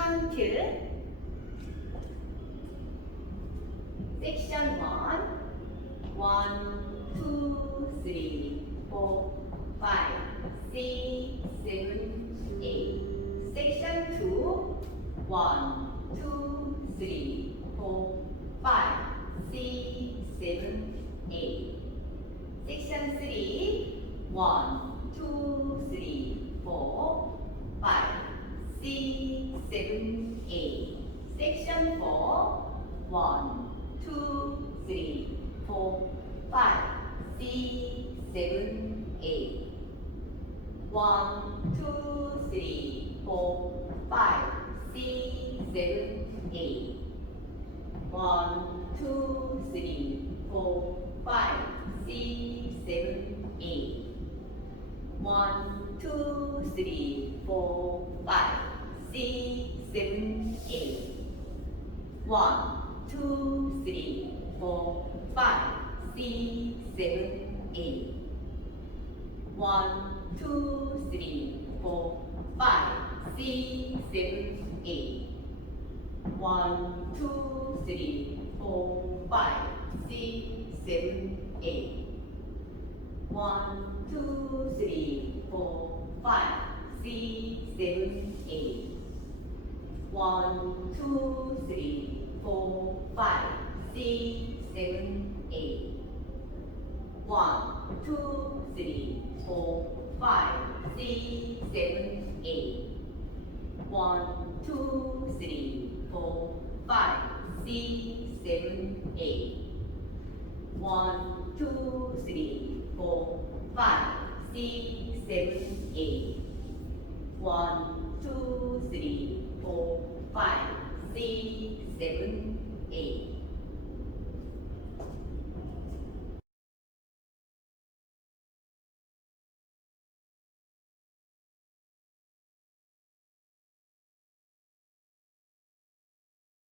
count section 1 1 2 3 4 5 6 7 8 section 2 1 2 3 4 5 6 7 8 section 3 1 2 3 4 5 6 7 8 section 4 1 2 3 4 5 6 7 8 1 2 3 4 5 6 7 8 1 2 3 4 5 6 7 8 1 2 3 4 5 6 7 8 1 2 3 4 5 6 7 8 1 2 3 4 5 6 7 8 1 2 3 4 5 6 7 8 1 2 3 4 5 6 7 8 1 2 3 4 5 6 7 8 1 2 3 4 5 6 7 8 1 2 3 4 5 6 7 8 1 2 3 4 5 6 7 8 1 2 3 4 5 6 7